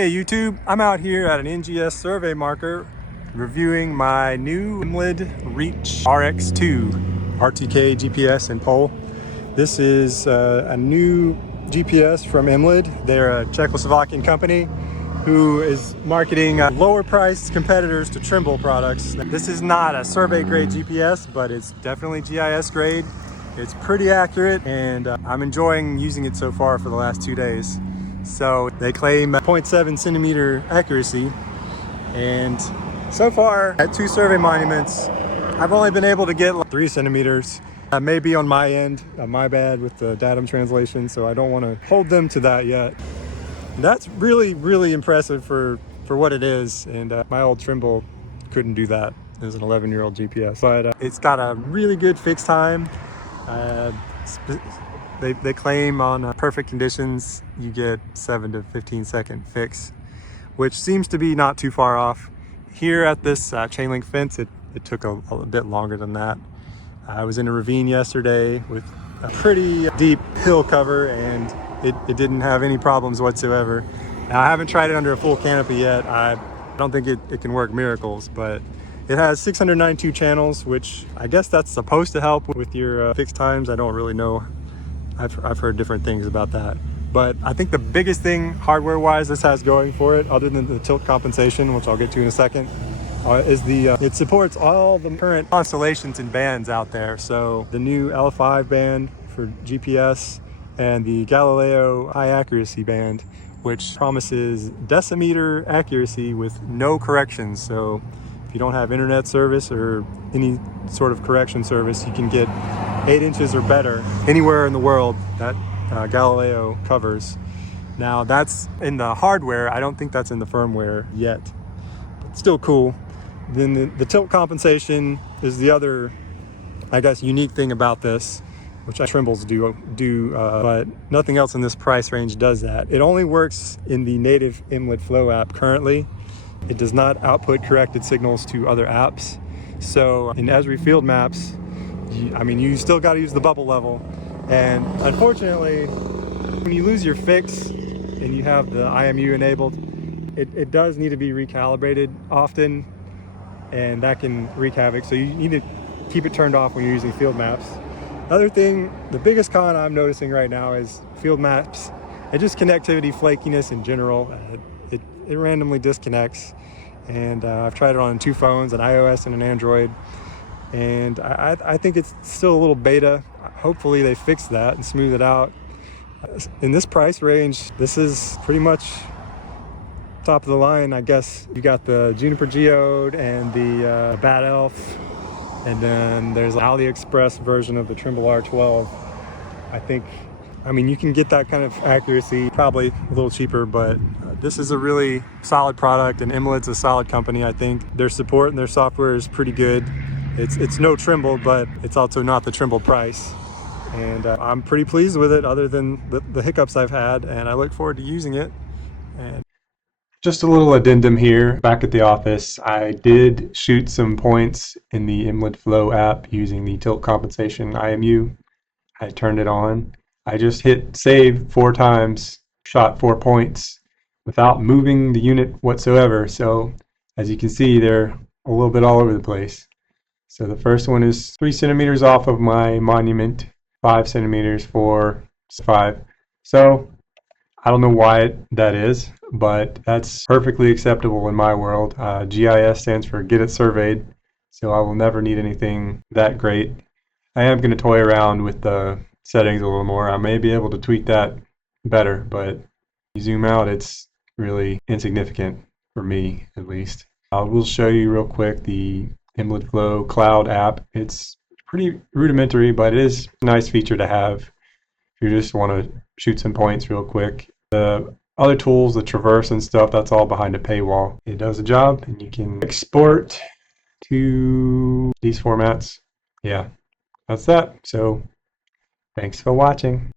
Hey YouTube, I'm out here at an NGS survey marker reviewing my new Emlid Reach RX2 RTK GPS and pole. This is a new GPS from Emlid. They're a Czechoslovakian company who is marketing lower priced competitors to Trimble products. This is not a survey grade GPS, but it's definitely GIS grade. It's pretty accurate, and I'm enjoying using it so far for the last 2 days. So they claim 0.7 centimeter accuracy, and so far at 2 survey monuments I've only been able to get like 3 centimeters. Maybe on my end, my bad with the datum translation, so I don't want to hold them to that yet. That's really impressive for what it is, and my old Trimble couldn't do that. It was an 11-year-old GPS, but it's got a really good fix time. They claim on perfect conditions you get 7 to 15 second fix, which seems to be not too far off. Here at this chain link fence, it took a bit longer than that. I was in a ravine yesterday with a pretty deep hill cover, and it didn't have any problems whatsoever. Now, I haven't tried it under a full canopy yet. I don't think it can work miracles, but it has 692 channels, which I guess that's supposed to help with your fix times. I don't really know. I've heard different things about that, but I think the biggest thing hardware-wise this has going for it, other than the tilt compensation, which I'll get to in a second, is it supports all the current constellations and bands out there. So the new L5 band for GPS and the Galileo high accuracy band, which promises decimeter accuracy with no corrections. So if you don't have internet service or any sort of correction service, you can get 8 inches or better anywhere in the world that Galileo covers. Now that's in the hardware. I don't think that's in the firmware yet, but still cool. Then the tilt compensation is the other, I guess, unique thing about this, which Trimbles do, but nothing else in this price range does that. It only works in the native Emlid Flow app currently. It does not output corrected signals to other apps. So in Esri field maps, you still got to use the bubble level, and unfortunately when you lose your fix and you have the IMU enabled, it does need to be recalibrated often, and that can wreak havoc. So you need to keep it turned off when you're using field maps. Other thing, the biggest con I'm noticing right now is field maps and just connectivity flakiness in general. It randomly disconnects, and I've tried it on 2 phones, an iOS and an Android, and I think it's still a little beta. Hopefully they fix that and smooth it out. In this price range, this is pretty much top of the line, I guess. You got the Juniper Geode and the Bad Elf, and then there's an AliExpress version of the Trimble R12. You can get that kind of accuracy probably a little cheaper, but this is a really solid product, and Emlid's a solid company. I think their support and their software is pretty good. It's no Trimble, but it's also not the Trimble price. And I'm pretty pleased with it, other than the hiccups I've had, and I look forward to using it. And just a little addendum here. Back at the office, I did shoot some points in the Emlid Flow app using the tilt compensation IMU. I turned it on. I just hit save 4 times, shot 4 points without moving the unit whatsoever. So as you can see, they're a little bit all over the place. So the first one is 3 centimeters off of my monument, 5 centimeters for 5. So I don't know why that is, but that's perfectly acceptable in my world. GIS stands for Get It Surveyed, so I will never need anything that great. I am going to toy around with the settings a little more. I may be able to tweak that better, but you zoom out, it's really insignificant for me, at least. I will show you real quick the Emlid Flow Cloud app. It's pretty rudimentary, but it is a nice feature to have if you just want to shoot some points real quick. The other tools, the traverse and stuff, that's all behind a paywall. It does a job, and you can export to these formats. Yeah, that's that. So thanks for watching.